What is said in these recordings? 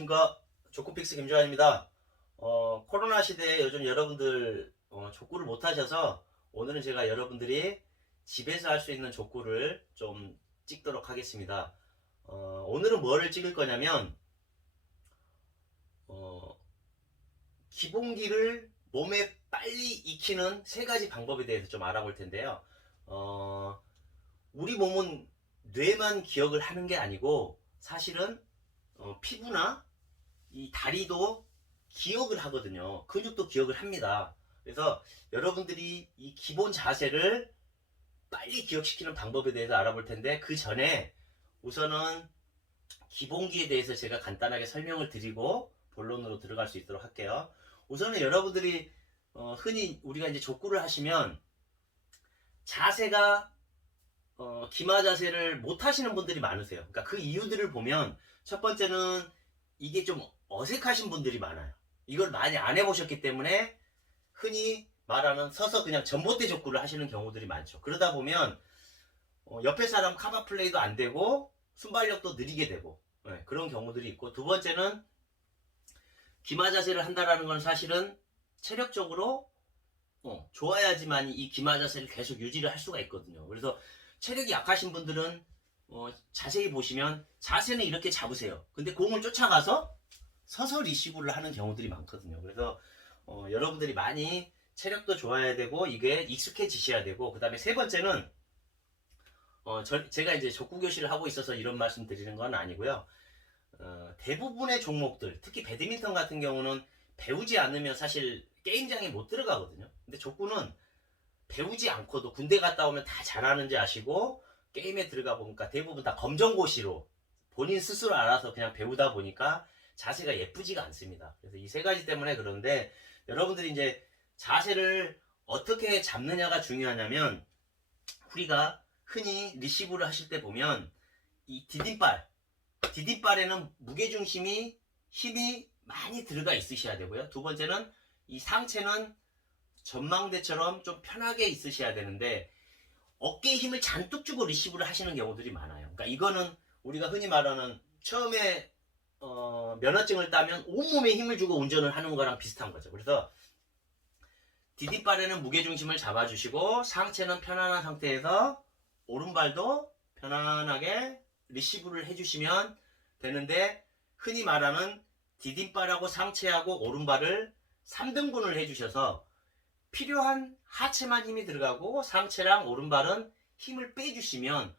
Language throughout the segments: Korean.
안녕하십니까. 족구픽스 김주환입니다. 코로나 시대에 요즘 여러분들 족구를 못 하셔서 오늘은 제가 여러분들이 집에서 할 수 있는 족구를 좀 찍도록 하겠습니다. 오늘은 뭐를 찍을 거냐면 기본기를 몸에 빨리 익히는 세 가지 방법에 대해서 좀 알아볼 텐데요. 우리 몸은 뇌만 기억을 하는 게 아니고 사실은 피부나 이 다리도 기억을 하거든요. 근육도 기억을 합니다. 그래서 여러분들이 이 기본 자세를 빨리 기억시키는 방법에 대해서 알아볼 텐데, 그 전에 우선은 기본기에 대해서 제가 간단하게 설명을 드리고 본론으로 들어갈 수 있도록 할게요. 우선은 여러분들이 흔히 우리가 이제 족구를 하시면 자세가 기마 자세를 못 하시는 분들이 많으세요. 그러니까 그 이유들을 보면 첫 번째는 이게 좀 어색하신 분들이 많아요. 이걸 많이 안 해보셨기 때문에 흔히 말하는 서서 그냥 전봇대 족구를 하시는 경우들이 많죠. 그러다 보면 옆에 사람 카바 플레이도 안 되고 순발력도 느리게 되고 그런 경우들이 있고, 두 번째는 기마 자세를 한다라는 건 사실은 체력적으로 좋아야지만 이 기마 자세를 계속 유지를 할 수가 있거든요. 그래서 체력이 약하신 분들은 자세히 보시면 자세는 이렇게 잡으세요. 근데 공을 쫓아가서 서서 리시브를 하는 경우들이 많거든요. 그래서 여러분들이 많이 체력도 좋아야 되고 이게 익숙해지셔야 되고, 그 다음에 세 번째는 제가 이제 족구 교실을 하고 있어서 이런 말씀 드리는 건 아니고요. 대부분의 종목들, 특히 배드민턴 같은 경우는 배우지 않으면 사실 게임장에 못 들어가거든요. 근데 족구는 배우지 않고도 군대 갔다 오면 다 잘하는지 아시고 게임에 들어가 보니까 대부분 다 검정고시로 본인 스스로 알아서 그냥 배우다 보니까 자세가 예쁘지가 않습니다. 그래서 이 세 가지 때문에 그런데, 여러분들이 이제 자세를 어떻게 잡느냐가 중요하냐면, 우리가 흔히 리시브를 하실 때 보면 이 디딤발에는 무게중심이 힘이 많이 들어가 있으셔야 되고요. 두 번째는 이 상체는 전망대처럼 좀 편하게 있으셔야 되는데 어깨에 힘을 잔뜩 주고 리시브를 하시는 경우들이 많아요. 그러니까 이거는 우리가 흔히 말하는 처음에 면허증을 따면 온몸에 힘을 주고 운전을 하는 거랑 비슷한 거죠. 그래서 디딤발에는 무게중심을 잡아주시고 상체는 편안한 상태에서 오른발도 편안하게 리시브를 해주시면 되는데, 흔히 말하는 디딤발하고 상체하고 오른발을 3등분을 해주셔서 필요한 하체만 힘이 들어가고 상체랑 오른발은 힘을 빼주시면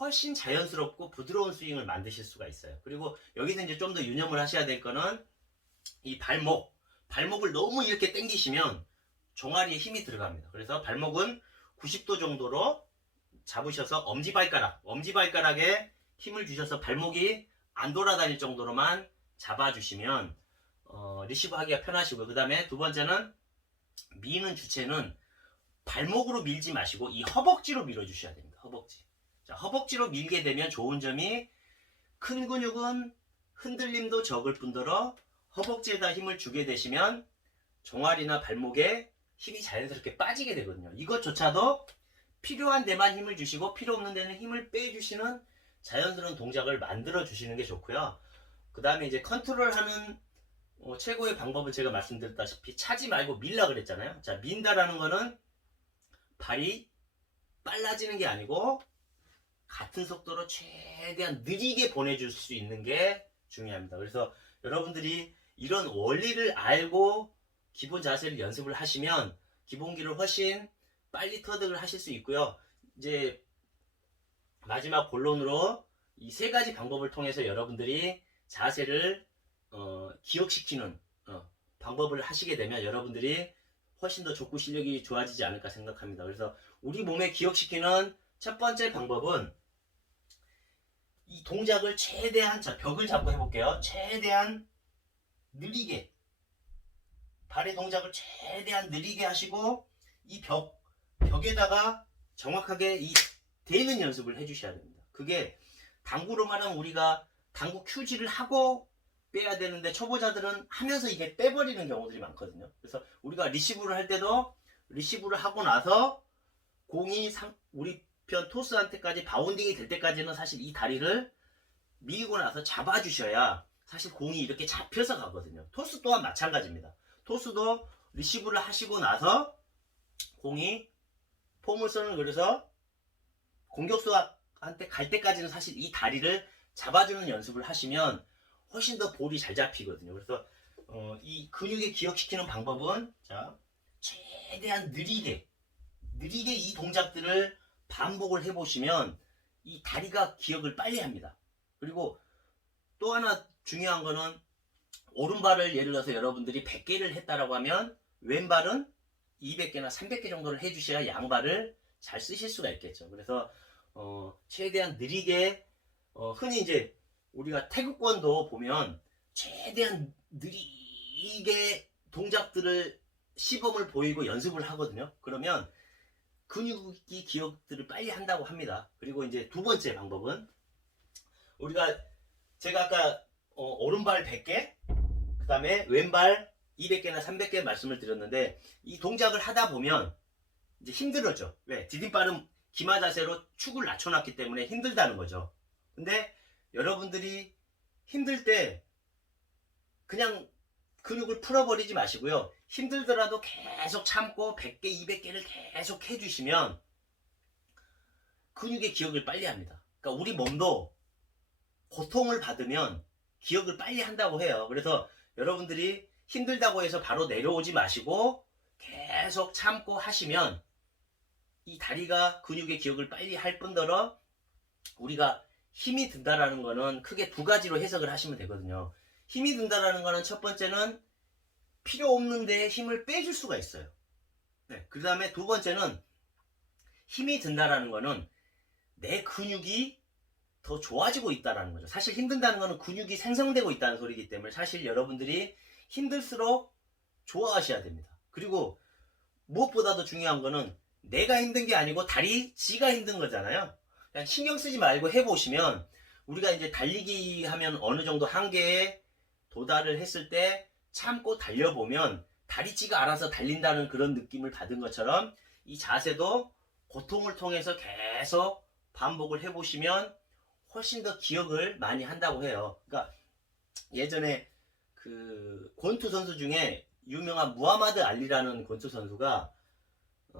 훨씬 자연스럽고 부드러운 스윙을 만드실 수가 있어요. 그리고 여기서 이제 좀 더 유념을 하셔야 될 거는 이 발목을 너무 이렇게 당기시면 종아리에 힘이 들어갑니다. 그래서 발목은 90도 정도로 잡으셔서 엄지발가락에 힘을 주셔서 발목이 안 돌아다닐 정도로만 잡아주시면 리시브 하기가 편하시고요. 그 다음에 두 번째는 미는 주체는 발목으로 밀지 마시고 이 허벅지로 밀어주셔야 됩니다. 허벅지로 밀게 되면 좋은 점이, 큰 근육은 흔들림도 적을 뿐더러 허벅지에다 힘을 주게 되시면 종아리나 발목에 힘이 자연스럽게 빠지게 되거든요. 이것조차도 필요한 데만 힘을 주시고 필요 없는 데는 힘을 빼주시는 자연스러운 동작을 만들어 주시는 게 좋고요. 그 다음에 이제 컨트롤하는 최고의 방법은 제가 말씀드렸다시피 차지 말고 밀라 그랬잖아요. 자, 민다라는 거는 발이 빨라지는 게 아니고 같은 속도로 최대한 느리게 보내줄 수 있는 게 중요합니다. 그래서 여러분들이 이런 원리를 알고 기본 자세를 연습을 하시면 기본기를 훨씬 빨리 터득을 하실 수 있고요. 이제 마지막 본론으로 이 세 가지 방법을 통해서 여러분들이 자세를 기억시키는 방법을 하시게 되면 여러분들이 훨씬 더 족구 실력이 좋아지지 않을까 생각합니다. 그래서 우리 몸에 기억시키는 첫 번째 방법은 이 동작을 최대한, 자, 벽을 잡고 해볼게요. 최대한 느리게, 발의 동작을 최대한 느리게 하시고 이 벽에다가 정확하게 이 대는 연습을 해주셔야 됩니다. 그게 당구로 말하면 우리가 당구 큐지를 하고 빼야 되는데 초보자들은 하면서 이게 빼버리는 경우들이 많거든요. 그래서 우리가 리시브를 할 때도 리시브를 하고 나서 공이 우리 편 토스한테까지 바운딩이 될 때까지는 사실 이 다리를 밀고 나서 잡아주셔야 사실 공이 이렇게 잡혀서 가거든요. 토스 또한 마찬가지입니다. 토스도 리시브를 하시고 나서 공이 포물선을 그려서 공격수한테 갈 때까지는 사실 이 다리를 잡아주는 연습을 하시면 훨씬 더 볼이 잘 잡히거든요. 그래서 이 근육에 기억시키는 방법은 자, 최대한 느리게 이 동작들을 반복을 해보시면 이 다리가 기억을 빨리 합니다. 그리고 또 하나 중요한 거는 오른발을 예를 들어서 여러분들이 100개를 했다라고 하면 왼발은 200개나 300개 정도를 해주셔야 양발을 잘 쓰실 수가 있겠죠. 그래서 최대한 느리게 흔히 이제 우리가 태극권도 보면 최대한 느리게 동작들을 시범을 보이고 연습을 하거든요. 그러면 근육이 기억들을 빨리 한다고 합니다. 그리고 이제 두 번째 방법은 제가 아까 오른발 100개 그 다음에 왼발 200개나 300개 말씀을 드렸는데 이 동작을 하다 보면 이제 힘들어져. 왜? 디딤발은 기마 자세로 축을 낮춰놨기 때문에 힘들다는 거죠. 근데 여러분들이 힘들 때 그냥 근육을 풀어버리지 마시고요. 힘들더라도 계속 참고 100개, 200개를 계속 해주시면 근육의 기억을 빨리 합니다. 그러니까 우리 몸도 고통을 받으면 기억을 빨리 한다고 해요. 그래서 여러분들이 힘들다고 해서 바로 내려오지 마시고 계속 참고 하시면 이 다리가 근육의 기억을 빨리 할 뿐더러 우리가 힘이 든다라는 거는 크게 두 가지로 해석을 하시면 되거든요. 힘이 든다라는 거는 첫 번째는 필요 없는 데에 힘을 빼줄 수가 있어요. 네, 그 다음에 두 번째는 힘이 든다라는 거는 내 근육이 더 좋아지고 있다라는 거죠. 사실 힘든다는 거는 근육이 생성되고 있다는 소리이기 때문에 사실 여러분들이 힘들수록 좋아하셔야 됩니다. 그리고 무엇보다도 중요한 거는 내가 힘든 게 아니고 다리 지가 힘든 거잖아요. 그냥 신경 쓰지 말고 해보시면 우리가 이제 달리기 하면 어느 정도 한계에 도달을 했을 때 참고 달려보면 다리찌가 알아서 달린다는 그런 느낌을 받은 것처럼 이 자세도 고통을 통해서 계속 반복을 해보시면 훨씬 더 기억을 많이 한다고 해요. 그러니까 예전에 그 권투 선수 중에 유명한 무하마드 알리라는 권투 선수가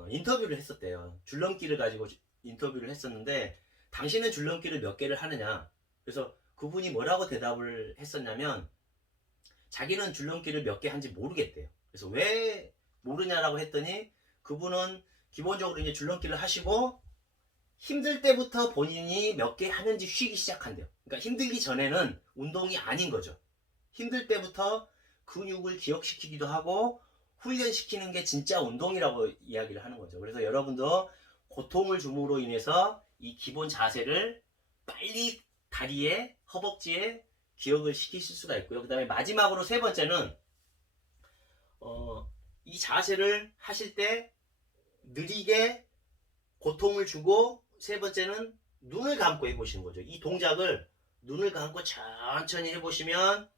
인터뷰를 했었대요. 줄넘기를 가지고 인터뷰를 했었는데 당신은 줄넘기를 몇 개를 하느냐. 그래서 그분이 뭐라고 대답을 했었냐면 자기는 줄넘기를 몇 개 한지 모르겠대요. 그래서 왜 모르냐라고 했더니 그분은 기본적으로 이제 줄넘기를 하시고 힘들 때부터 본인이 몇 개 하는지 쉬기 시작한대요. 그러니까 힘들기 전에는 운동이 아닌 거죠. 힘들 때부터 근육을 기억시키기도 하고 훈련시키는 게 진짜 운동이라고 이야기를 하는 거죠. 그래서 여러분도 고통을 줌으로 인해서 이 기본 자세를 빨리 다리에, 허벅지에 기억을 시키실 수가 있고요. 그 다음에 마지막으로 세 번째는 이 자세를 하실 때 느리게 고통을 주고 세 번째는 눈을 감고 해보시는 거죠. 이 동작을 눈을 감고 천천히 해보시면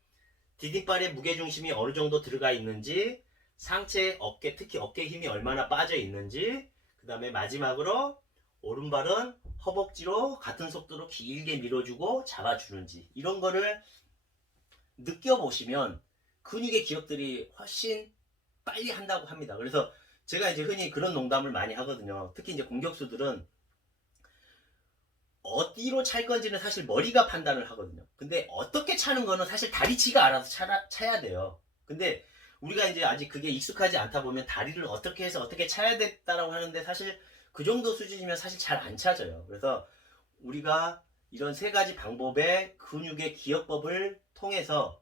디딤발의 무게중심이 어느 정도 들어가 있는지 상체, 어깨, 특히 어깨 힘이 얼마나 빠져 있는지 그 다음에 마지막으로 오른발은 허벅지로 같은 속도로 길게 밀어주고 잡아주는지 이런 거를 느껴보시면 근육의 기억들이 훨씬 빨리 한다고 합니다. 그래서 제가 이제 흔히 그런 농담을 많이 하거든요. 특히 이제 공격수들은 어디로 찰 건지는 사실 머리가 판단을 하거든요. 근데 어떻게 차는 거는 사실 다리치가 알아서 차야 돼요. 근데 우리가 이제 아직 그게 익숙하지 않다 보면 다리를 어떻게 해서 어떻게 차야 됐다라고 하는데 사실 그 정도 수준이면 사실 잘 안 찾아요. 그래서 우리가 이런 세 가지 방법의 근육의 기억법을 통해서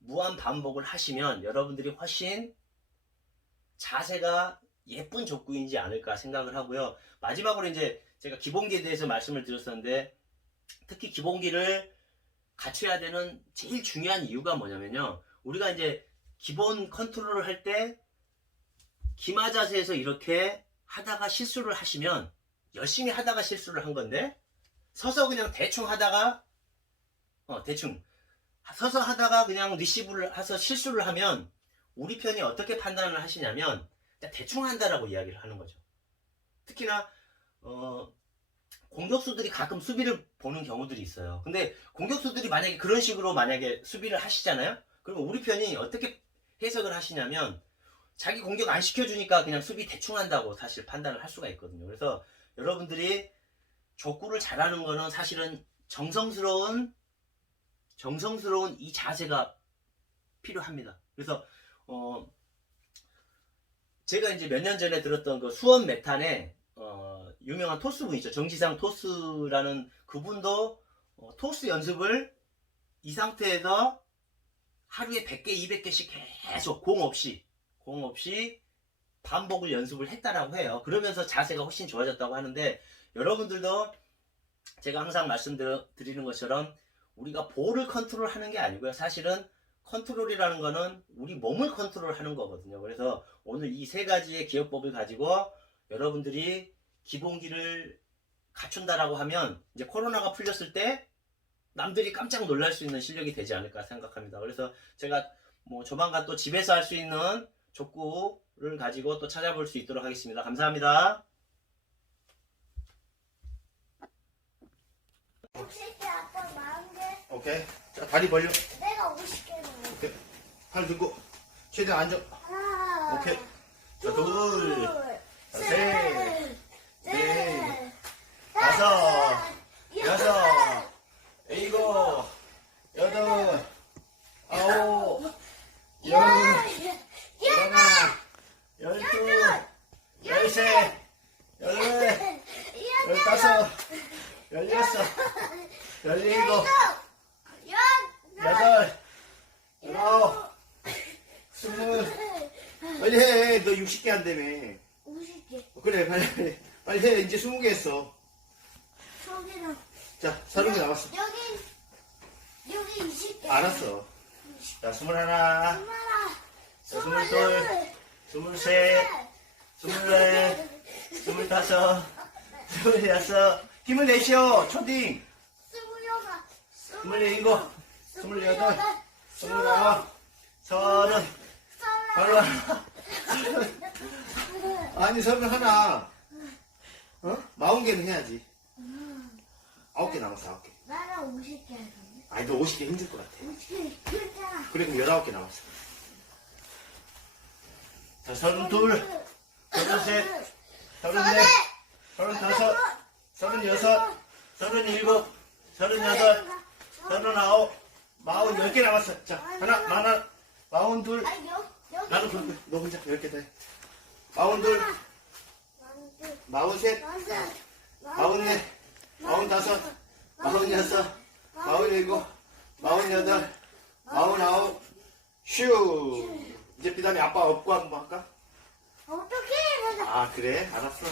무한 반복을 하시면 여러분들이 훨씬 자세가 예쁜 족구이지 않을까 생각을 하고요. 마지막으로 이제 제가 기본기에 대해서 말씀을 드렸었는데 특히 기본기를 갖춰야 되는 제일 중요한 이유가 뭐냐면요. 우리가 이제 기본 컨트롤을 할 때 기마 자세에서 이렇게 하다가 실수를 하시면 열심히 하다가 실수를 한 건데 서서 그냥 대충 하다가 대충 서서 하다가 그냥 리시브를 해서 실수를 하면 우리 편이 어떻게 판단을 하시냐면 대충 한다라고 이야기를 하는 거죠. 특히나 공격수들이 가끔 수비를 보는 경우들이 있어요. 근데 공격수들이 만약에 그런 식으로 만약에 수비를 하시잖아요. 그러면 우리 편이 어떻게 해석을 하시냐면 자기 공격 안 시켜주니까 그냥 수비 대충 한다고 사실 판단을 할 수가 있거든요. 그래서 여러분들이 족구를 잘하는 거는 사실은 정성스러운 이 자세가 필요합니다. 그래서 제가 이제 몇 년 전에 들었던 그 수원 메탄에 유명한 토스분 있죠. 정지상 토스라는 그분도 토스 연습을 이 상태에서 하루에 100개, 200개씩 계속 공 없이 반복을 연습을 했다라고 해요. 그러면서 자세가 훨씬 좋아졌다고 하는데 여러분들도 제가 항상 말씀드리는 것처럼 우리가 볼을 컨트롤하는 게 아니고요. 사실은 컨트롤이라는 거는 우리 몸을 컨트롤하는 거거든요. 그래서 오늘 이 세 가지의 기억법을 가지고 여러분들이 기본기를 갖춘다라고 하면 이제 코로나가 풀렸을 때 남들이 깜짝 놀랄 수 있는 실력이 되지 않을까 생각합니다. 그래서 제가 뭐 조만간 또 집에서 할 수 있는 족구를 가지고 또 찾아볼 수 있도록 하겠습니다. 감사합니다. 50개 아빠 40개. 오케이. 자, 다리 벌려. 내가 50개 넣어. 오케이. 팔 들고. 최대한 앉아. 하나. 오케이. 자, 둘, 셋, 넷, 다섯, 여섯, 일곱, 여덟, 아홉, 열, 열하나, 열둘, 열셋, 열넷, 열다섯, 열여섯, 열일곱, 여덟, 열아홉, 스물. 빨리 해. 너 60개 한다며. 50개. 그래, 빨리 해. 이제 20개 했어. 저기는 자, 30개 남았어. 여기 20개. 알았어. 자, 21, 엄마라. 자, 22, 23, 24, 25, 26. 힘을 내쉬어, 초딩. 27, 28, 29, 30. 아니, 31. 40개는 해야지. 9개 남았어, 9개. 나는 50개 할 건데. 아니, 너 50개 힘들 것 같아. 50개 그랬잖아. 그래, 그럼 19개 남았어. 자, 32, 33, 34, 35, 36, 37, 38, 39, 10개 남았어. 자, 하나, 42, 여기. 나도 그럴 거야. 너 혼자 10개 더 해. 42, 43, 44, 44, 45, 46, 47, 48, 49, 슈. 이제 그 다음에 아빠 업고 한번 할까? 어떻게 해야 아, 그래? 알았어.